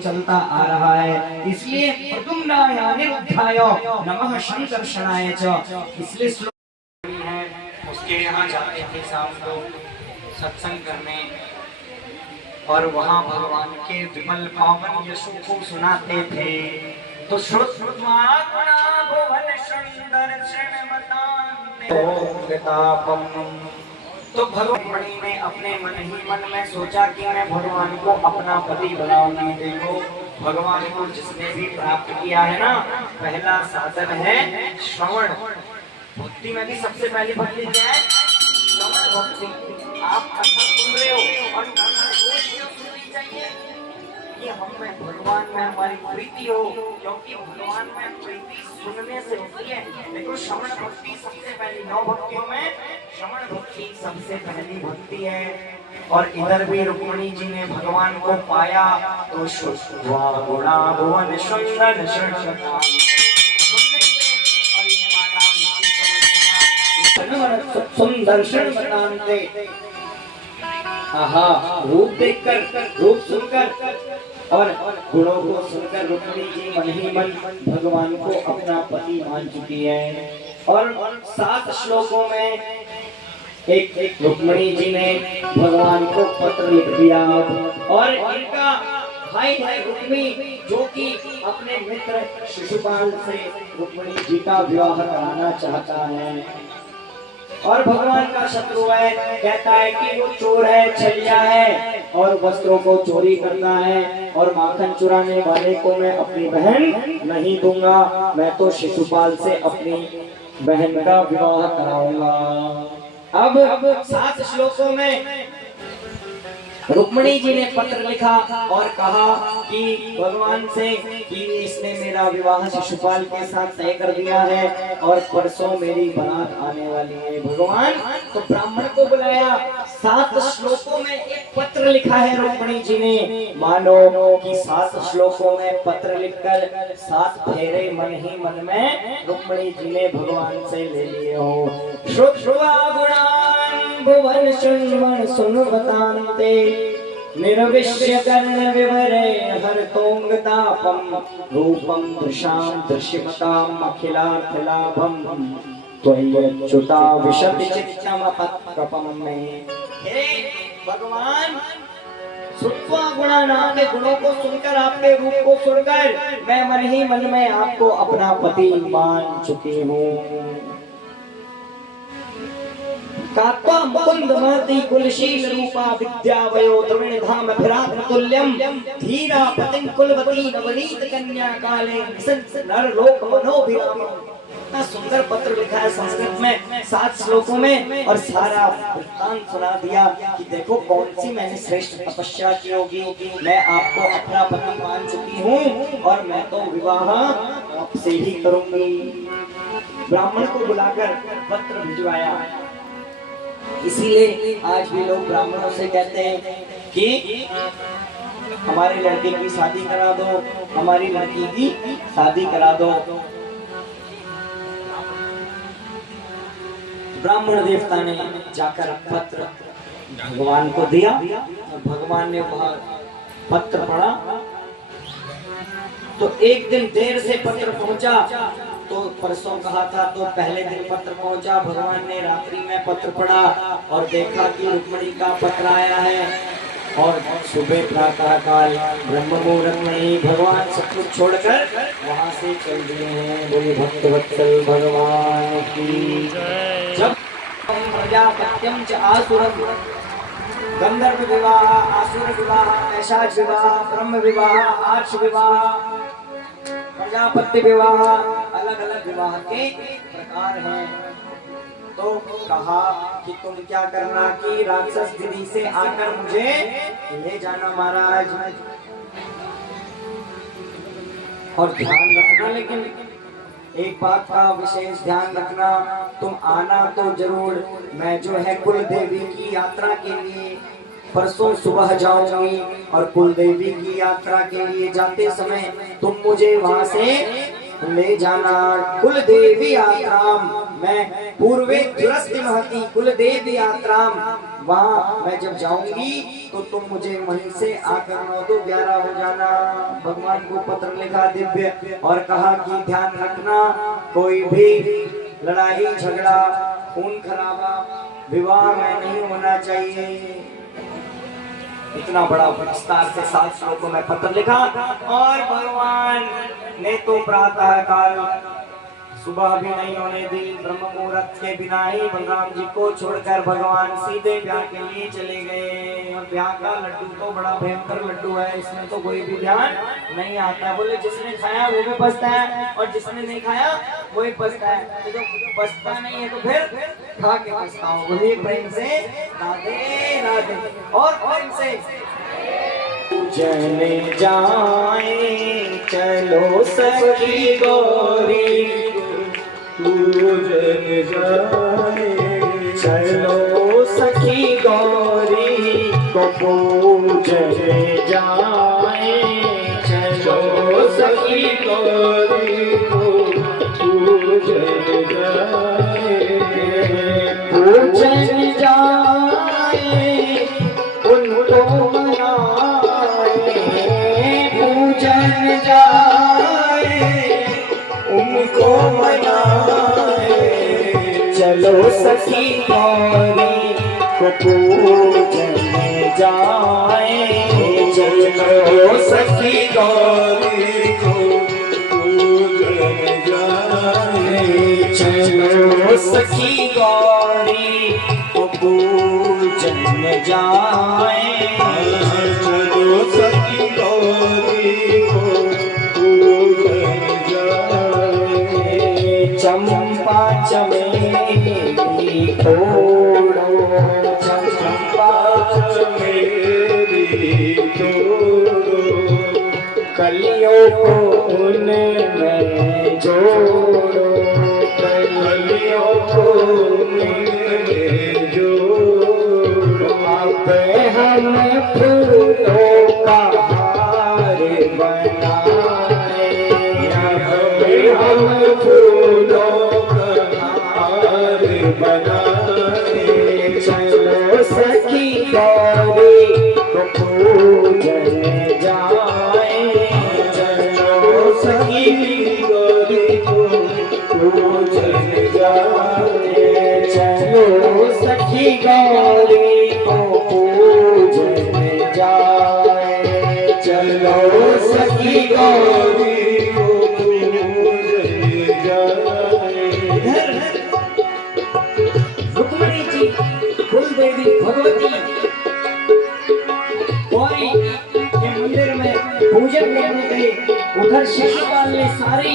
चलता आ रहा है। इसलिए प्रद्युम्नाय निरुद्धाय नमः संकर्षणाय च, इसलिए श्लोक है। उसके यहाँ जाते थे शाम को सत्संग करने और वहाँ भगवान के विमल पावन यशों को सुनाते थे। तो श्रुत्वा गुणा भुवन सुंदर तो भगवान ने अपने मन ही मन में सोचा कि मैं भगवान को अपना पति बनाऊंगी। देखो भगवान को जिसने भी प्राप्त किया है ना, पहला साधन है श्रवण। भक्ति में भी सबसे पहली भक्ति क्या है? श्रवण भक्ति। आप कथा सुन रहे हो और कथा रोज क्यों सुननी चाहिए? कि हम में भगवान में हमारी प्रीति हो, क्योंकि भगवान में प्रीति सुनने से होती है। देखो श्रवण भक्ति सबसे पहली, 9 भक्तियों में श्रवण भक्ति सबसे पहली भक्ति है। और इधर भी रुक्मिणी जी ने भगवान को पाया तो श्रुत्वा गुणा भुवन सुंदर सुंदर आहा, रूप देखकर, रूप सुनकर और गुणों को सुनकर रुक्मिणी जी मन ही मन भगवान को अपना पति मान चुकी है। और 7 श्लोकों में एक रुक्मिणी जी ने भगवान को पत्र लिख दिया। और इनका भाई है रुक्मी, जो कि अपने मित्र शिशुपाल से रुक्मिणी जी का विवाह कराना चाहता है। और भगवान का शत्रु है, कहता है कि वो चोर है, छलिया है और वस्त्रों को चोरी करता है और माखन चुराने वाले को मैं अपनी बहन नहीं दूंगा। मैं तो शिशुपाल से अपनी बहन का विवाह कराऊंगा। अब 7 श्लोकों में रुक्मिणी जी ने पत्र लिखा और कहा कि भगवान से कि इसने मेरा विवाह शिशुपाल के साथ तय कर दिया है और परसों मेरी बारात आने वाली है। भगवान तो ब्राह्मण को बुलाया, 7 श्लोकों में एक पत्र लिखा है रुक्मिणी जी ने। मानो कि 7 श्लोकों में पत्र लिखकर 7 फेरे मन ही मन में रुक्मिणी जी ने भगवान से ले लिए हो। श्रुत्वा गुणान् भुवन सुनवतान्ते निर्विश्य कर्ण विवरे हरतोंगतापम रूपम दृशाम दृश्यमताम अखिलाखिलाभम त्वय्यच्युता विशति चित्तम अपकपम में। हे भगवान, श्रुत्वा गुणा नाम के गुणों को सुनकर, आपके रूप को सुनकर मैं मन ही मन में आपको अपना पति मान चुकी हूँ। कात्वा मुकुंद महती कुलशील रूपा विद्या वयो द्रविण धाम अभिराम तुल्यम धीरा पतिं कुलवती नवनीत कन्या काले नर लोक मनोभिराम। इतना सुंदर पत्र लिखा है संस्कृत में 7 श्लोकों में और सारा वृत्तांत सुना दिया कि देखो कौन सी मैंने श्रेष्ठ तपस्या की होगी। मैं आपको अपना पति मान चुकी हूँ और मैं तो विवाह आपसे ही करूंगी। ब्राह्मण को बुलाकर पत्र भिजवाया। इसीलिए आज भी लोग ब्राह्मणों से कहते हैं कि हमारे लड़के की शादी करा दो, हमारी लड़की की शादी करा दो। ब्राह्मण देवता ने जाकर पत्र भगवान को दिया और भगवान ने वह पत्र पढ़ा। तो एक दिन देर से पत्र पहुंचा, तो परसों कहा था तो पहले दिन पत्र पहुंचा। भगवान ने रात्रि में पत्र पढ़ा और देखा कि रुक्मिणी का पत्र आया है। और सुबह प्रातः काल ब्रह्म मुहूर्त में ही भगवान सब कुछ छोड़कर वहां से चल दिए हैं। बोले भक्त वत्सल भगवान की। जब प्रजापत्यम च आसुरम, गंधर्व विवाह, आसुर विवाह, ऐशाच विवाह, ब्रह्म विवाह, आर्ष विवाह, प्रजापत्य विवाह, अलग अलग विवाह के प्रकार हैं। तो कहा कि तुम क्या करना कि राक्षस दीदी से आकर मुझे ले जाना महाराज। और ध्यान रखना, लेकिन एक बात का विशेष ध्यान रखना, तुम आना तो जरूर। मैं जो है कुल देवी की यात्रा के लिए परसों सुबह जाऊंगी और कुल देवी की यात्रा के लिए जाते समय तुम मुझे वहां से ले जाना। कुल देवी यात्रा मैं पूर्वे दुरस्ति महती कुल देवी यात्रा वहाँ मैं जब जाऊंगी तो तुम मुझे वहीं से आकर 9 2 11 हो जाना। भगवान को पत्र लिखा दिव्य और कहा कि ध्यान रखना, कोई भी लड़ाई झगड़ा खून खराबा विवाह में नहीं होना चाहिए। इतना बड़ा विस्तार से 7 श्लोकों में पत्र लिखा। और भगवान ने तो प्रातः काल सुबह भी नहीं होने दी, ब्रह्म मुहूर्त के बिना ही बलराम जी को छोड़कर भगवान सीधे ब्याह के लिए चले गए। और ब्याह का लड्डू तो बड़ा भयंकर लड्डू है, इसमें तो कोई भी ध्यान नहीं आता। बोले जिसने खाया वो भी पछता है और जिसने नहीं खाया वो भी पछता है। तो जब पछता नहीं है तो फिर खा के पछताओ। वही प्रेम से राधे राधे और प्रेम से चले जाए चलो सखी गौरी, पूजन जाए चलो सखी गौरी को पूजन जाए चलो सखी गौरी को पूजन जाए। पूजन जाए उनको मनाए, पूजन जाए उनको मनाए चलो सखी गौरी को पूजन जाए चलो सखी गौरी को पूजन जाए चलो सखी गौरी को पूजन जाए चलो सखी गौरी को पूजन चंपा चमेली तोड़ो चंपा चमेली तोड़ो, कलियों को उनमें जोड़ो कलियों को उनमें जोड़ो। अब हम फूलों का हार बनाए, हम फूलों का हार बनाए चलो सखी गौरी को पूजन जाए चलो सखी गौरी को पूजन जाए चलो सखी गौरी को पूजन जाए चलो सखी गौरी रुक्मिणी जी कुल देवी भगवती गौरी के मंदिर में पूजन करने गए। उधर शिशुपाल ने सारी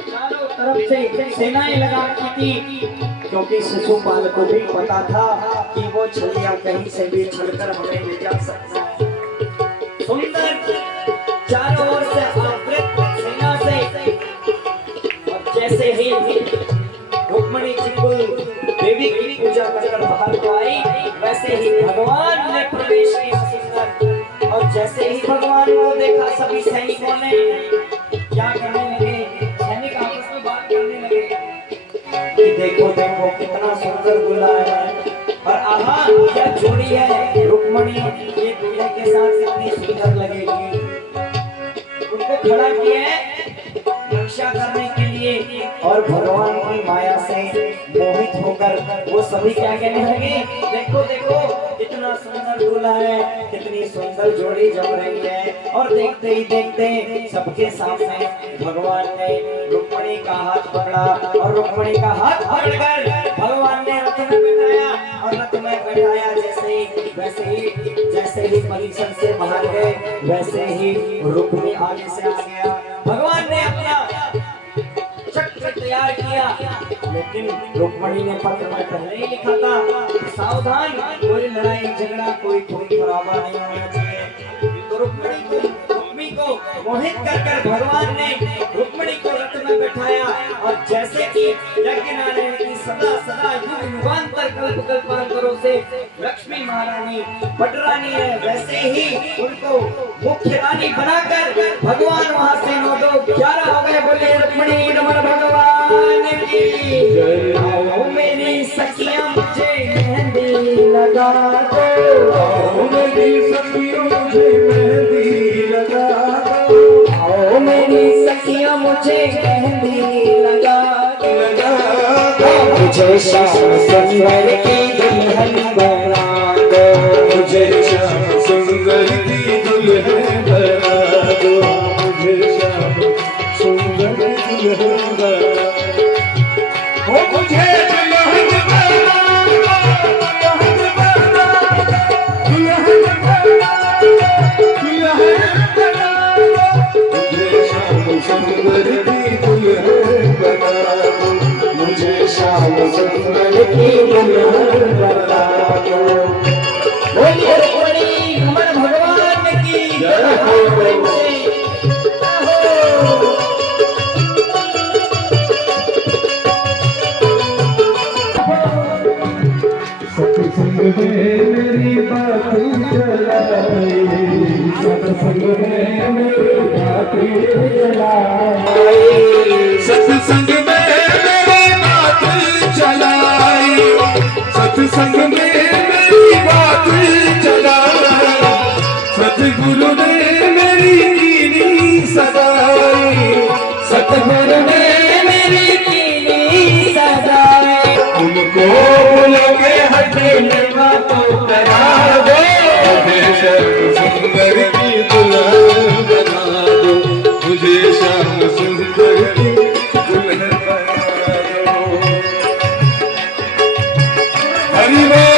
चारों तरफ से सेनाएं लगा रखी थी, क्योंकि शिशुपाल को भी पता था कि वो छलिया कहीं से भी छलकर हमें ले जा सकता है। सुंदर चारों ओर से आवृत सेना से, और जैसे ही रुक्मिणी जी को देवी की पूजा कर बाहर को आई, वैसे ही भगवान ने प्रवेश किया सुंदर। और जैसे ही भगवान को देखा सभी सैनिकों ने क्या करने लगे, सैनिक आपस में बात करने लगे कि देखो देखो कितना सुंदर दूल्हा है, और आहा क्या जोड़ी है रुक्मिणी, ये दूल्हे के साथ कितनी सुंदर लगेगी। उनको खड़ा किया रक्षा करने के लिए, और भगवान की माया से मोहित होकर वो सभी क्या कहने लगे, देखो देखो कितना सुंदर दूल्हा है, कितनी सुंदर जोड़ी जम रही है। और देखते ही देखते सबके सामने भगवान ने रुक्मिणी का हाथ पकड़ा, और रुक्मिणी का हाथ पकड़कर भगवान ने रथ में बैठाया, और रथ में बैठाया जैसे ही परिसर से बाहर गए, वैसे ही रुक्मिणी आगे से आ गया। भगवान ने अपना चक्र तैयार किया, लेकिन रुक्मिणी ने पत्र में पहले ही लिखा था सावधान, कोई लड़ाई झगड़ा कोई खून खराबा नहीं होना चाहिए। तो रुक्मिणी को मोहित कर भगवान ने रुक्मिणी को रथ में बैठाया, और जैसे कि यज्ञ नारायण की सदा सदा युग युगांतर कल्प कल्पांतरों से लक्ष्मी महारानी पटरानी है, वैसे ही उनको मुख्य रानी बनाकर भगवान वहां से 9 2 11 हो गए। बोले रुक्मिणी रमण भगवान की जय। मेरी सखियां मुझे मेहंदी लगा लगा दो, आओ मेरी सखियों मुझे मेहंदी लगा दो, आओ मेरी सखियां मुझे मेहंदी लगा दो, मुझे श्याम सुंदर की दुल्हन बना दो, मुझे श्याम सुंदर की दुल्हन बना दो, मुझे श्याम सुंदर दुल्हन बना दो, मुझे दुल्हन बना सुंदर की दुल्हन बना दो, मुझे श्याम सुंदर की दुल्हन बना दो। बोलिए बोली घमर भगवान की जय हो। सत्संग में मेरी बात चलाई, सत्संग में मेरी बात चलाई, सत्संग में मेरी बात चलाई, सत्संग में मेरी बात चलाई, सतगुरु ने मेरी कीनी सगाई, सतगुरु ने मेरी कीनी सगाई, उनको बोलोगे हटेले बातों करा दो, मुझे श्याम सुंदर की दुल्हन बना दो, मुझे श्याम सुंदर की दुल्हन बना दो। हरि बोल।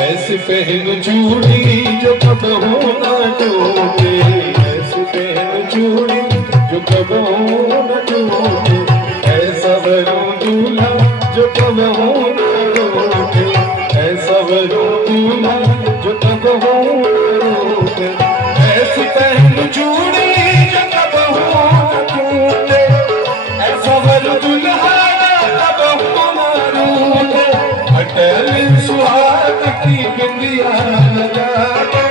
ऐसी पहन चूड़ी जो कब हो ना टूटे, ऐसी पहन चूड़ी जो कब हो ना टूटे, ऐसा वरो दूल्हा जो कब हो ना टूटे, ऐसा वरो दूल्हा जो कब हो ना टूटे, ऐसी पहन चूड़ी जो कब हो ना टूटे, ऐसा वरो दूल्हा कब हो ना टूटे, अटल सुहाग की बिंदिया लगा दो,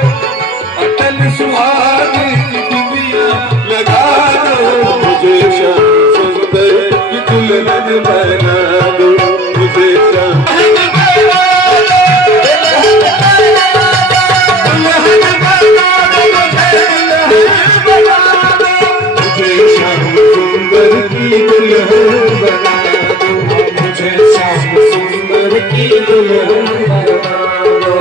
अटल सुहाग की बिंदिया लगा दो, मुझे श्याम सुंदर की दुल्हन बना दो, मुझे श्याम दुल्हन बना दो, मुझे श्याम सुंदर की दुल्हन बना दो, मुझे श्याम सुंदर की दुल्हन बना दो।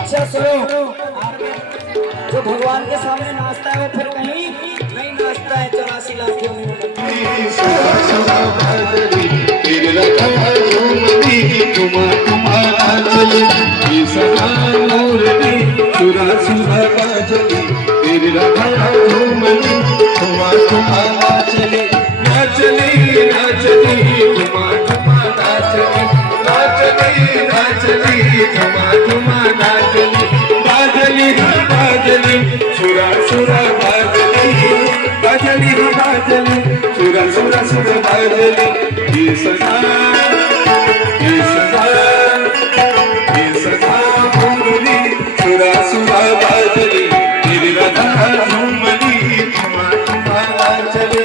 अच्छा सुनो, जो भगवान के सामने नाचता है वो फिर कहीं नहीं नाचता है 84 लाख नाचली सुर बाजली ये सदा मुरली सुरा सुरा बाजली तेरी राधा झूमली तुमा तुमा चले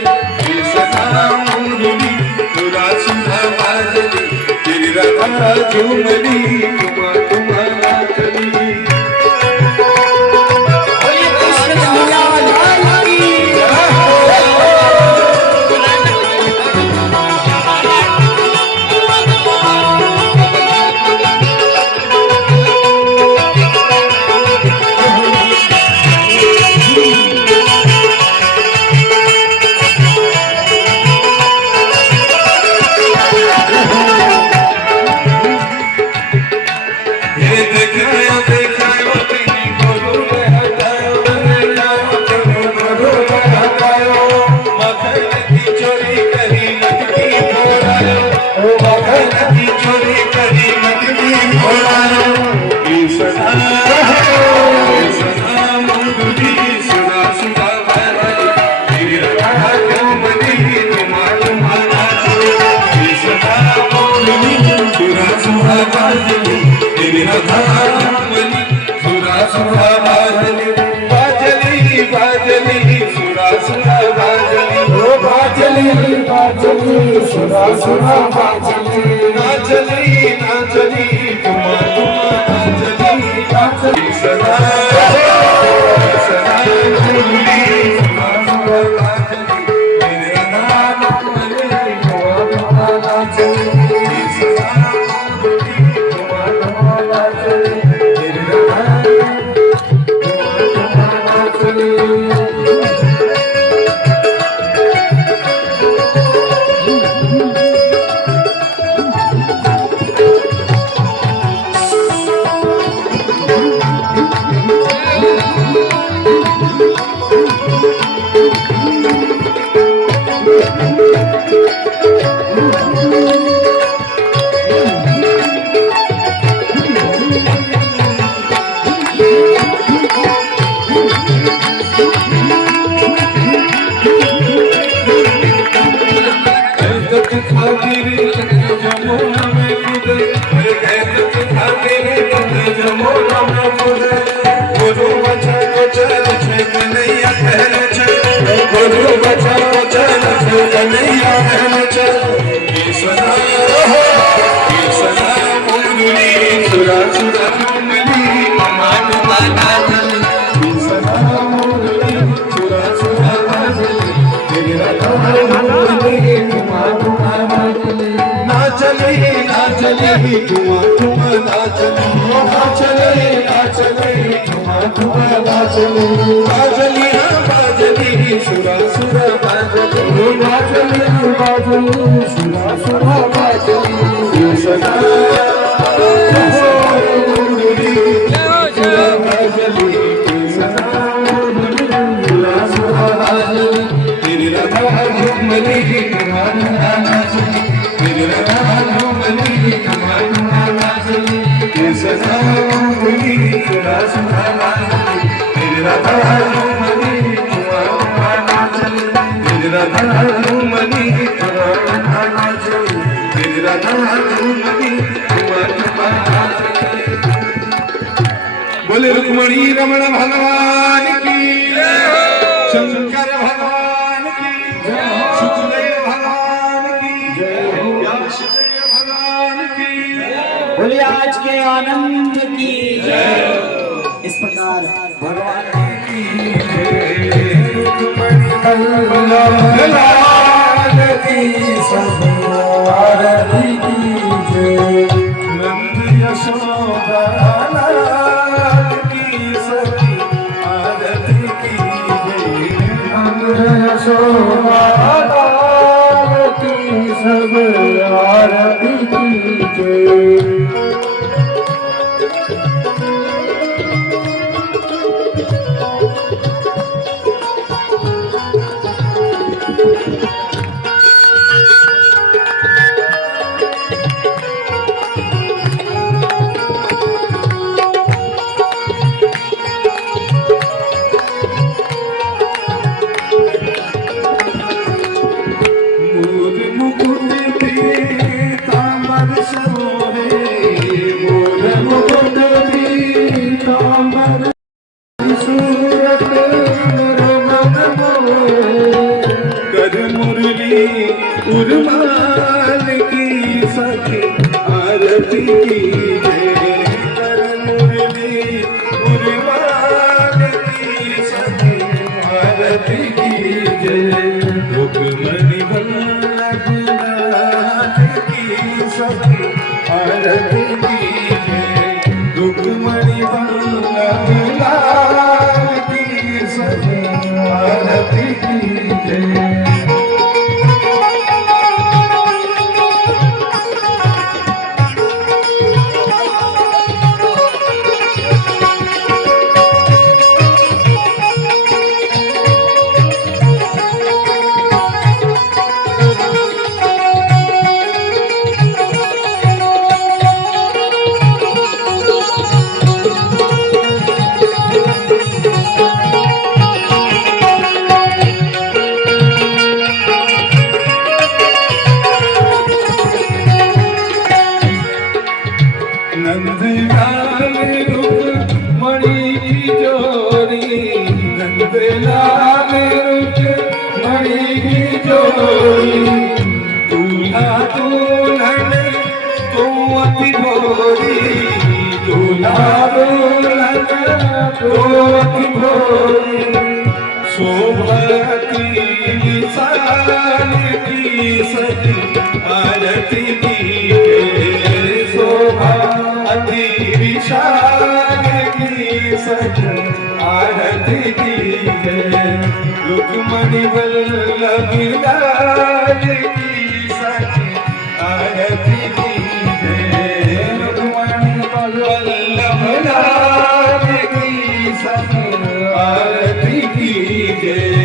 ये सदा मुरली सुरा सुरा बाजली तेरी राधा झूमली तुमा तुमा चली। सुरा सुरा बाजली नाचली नाचली तुमा तुमा नाचली नाचली सदा सदा मुरली सुरा सुरा बाजली मेरे नाम तुमा तुमा नाचली सदा मुरली तुमा तुमा नाचली मेरे नाम तुमा तुमा नाचली। नाचले तुमा तुमा नाचले नाचले नाचले तुमा तुमा नाचले बाजली बाजली सुरा सुरा बाजली नाचले बाजली सुरा सुरा बाजली सदा मुरली सुरा बाजली सदा मुरली सुरा सुरा बाजली तेरी राधा झूमली तुमा तुमा नाचली तेरी राधा झूमली तुमा तुमा नाचली ये सदा मुरली सुरा सुरा बाजली तेरी राधा झूमली तुमा तुमा नाचली तेरी राधा झूमली तुमा तुमा नाचली तेरी राधा झूमली तुमा तुमा नाचली। बोले रुक्मणी रमण भगवान की शंकर भगवान की सुखदेव भगवान की व्यासदेव भगवान की बोलिए आज के आनंद की इस प्रकार भगवान नंद यशोदा लाल की सभी आरती की जय नंद यशोदा लाल की सब आरती की जय। गुरुमान की सखी आरती कीजिए। कर मुरली गुरुमान की सखी आरती कीजिए। रुक्मणी वल्लभ लाल की सखी आरती कीजिए। रुक्मणी वल्लभ लाल की सखी आरती कीजिए। नंदलाल रुक्मणी की जोड़ी, नंदलाल रुक्मणी की जोड़ी। दूल्हा दुल्हन तो अति भोरी, दूल्हा दुल्हन तो अति भोरी। शोभती विशाल की सखी आरती कीजिए। शोभा अति विशाल की सखी आरती कीजिए। रुक्मणी वल्लभ लाल की सखी आरती कीजिए। रुक्मणी वल्लभ लाल की सखी आरती कीजिए।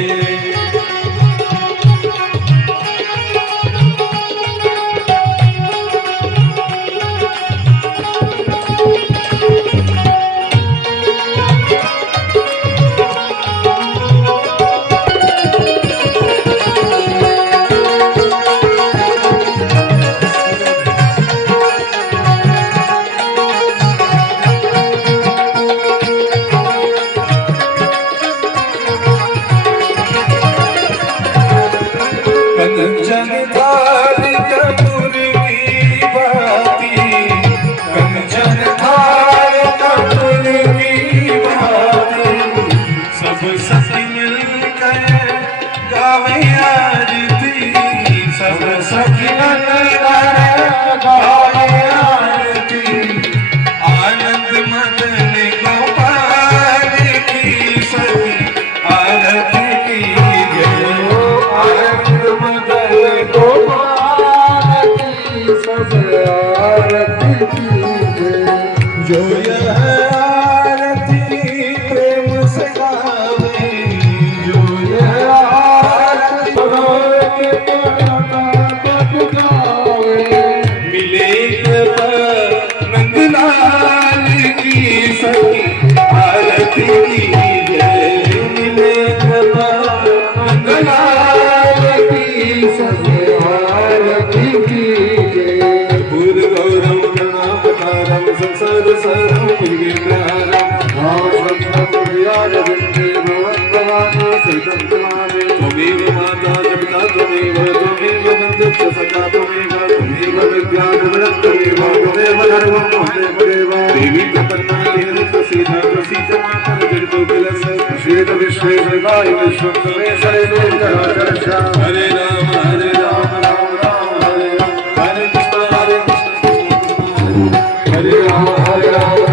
कंचन थाल कपूर की बाती, कंचन थाल कपूर की बाती। सब सखी मिलकर गावे आरती, सब सखी मिलकर गावे आरती। आनंद मदन गोपाल की सखी आरती कीजिए। आनंद मदन गोपाल की सखी आरती कीजिए। जो यह आरती प्रेम से गावे, जो यह आरती के गावे। मिले नंदलाल की सखी आरती कीजिए। मिले नंदलाल की सखी आरती कीजिए। भूर गौरव प्रणामकारं संसार सारं विघ्नहारं। त्वमेव माता च पिता त्वमेव, त्वमेव बन्धुश्च सखा त्वमेव, त्वमेव विद्या च त्वमेव, त्वमेव सर्वं त्वमेव देव। देवी प्रपन्ना देवी प्रसीद प्रसीद माता जगतो किलस श्वेत विश्वेश्वराय विश्वं तमेशरे चराचरस्य। हरे राम राम राम हरे राम, हरे कृष्ण हरे कृष्ण हरे राम